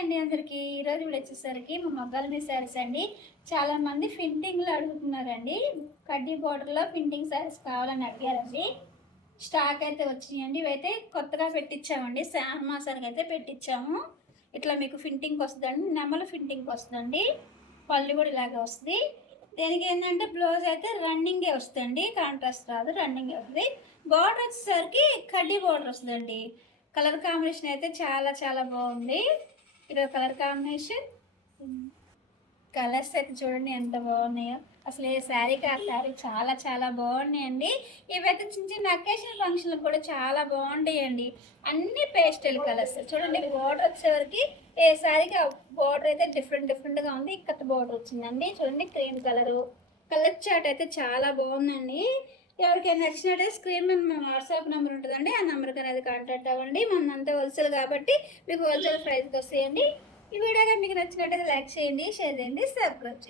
అండి అందరికీ. ఈరోజు వీడియో వచ్చేసరికి మా మగ్గాల శారీస్ అండి. చాలామంది ఫింటింగ్లో అడుగుతున్నారండి. కడ్డీ బోర్డర్లో ఫింటింగ్ శారీస్ కావాలని అడిగారండి. స్టాక్ అయితే వచ్చినాయండి. ఇవైతే కొత్తగా పెట్టించామండి. శామ్ మాసానికి అయితే పెట్టించాము. ఇట్లా మీకు ఫింటింగ్ వస్తుందండి. నెమల ఫింటింగ్ వస్తుందండి. పళ్ళు కూడా ఇలాగే వస్తుంది. దీనికి ఏంటంటే బ్లౌజ్ అయితే రన్నింగే వస్తుందండి. కాంట్రాస్ట్ రాదు, రన్నింగే వస్తుంది. బార్డర్ వచ్చేసరికి కడ్డీ బార్డర్ వస్తుందండి. కలర్ కాంబినేషన్ అయితే చాలా చాలా బాగుంది. ఇది కలర్ కాంబినేషన్. కలర్స్ అయితే చూడండి ఎంత బాగున్నాయో. అసలు ఈ శారీకి ఆ శారీ చాలా చాలా బాగున్నాయండి. ఇవైతే చిన్న చిన్న అకేషన్ ఫంక్షన్లు కూడా చాలా బాగుంటాయండి. అన్ని పేస్టల్ కలర్స్ చూడండి. బోర్డర్ వచ్చేవరకు ఏ శారీకి ఆ బోర్డర్ అయితే డిఫరెంట్గా ఉంది. ఇక్కత బోర్డర్ వచ్చిందండి. చూడండి క్రీమ్ కలర్ చాట్ అయితే చాలా బాగుందండి. ఎవరికైనా నచ్చినట్టే స్క్రీన్ మీద మా వాట్సాప్ నెంబర్ ఉంటుందండి. ఆ నెంబర్కి అనేది కాంటాక్ట్ అవ్వండి. మనంతా హోల్సేల్ కాబట్టి మీకు హోల్సేల్ ప్రైస్కి వస్తాయండి. ఈ వీడియోగా మీకు నచ్చినట్టయితే లైక్ చేయండి, షేర్ చేయండి, సబ్స్క్రైబ్ చేయండి.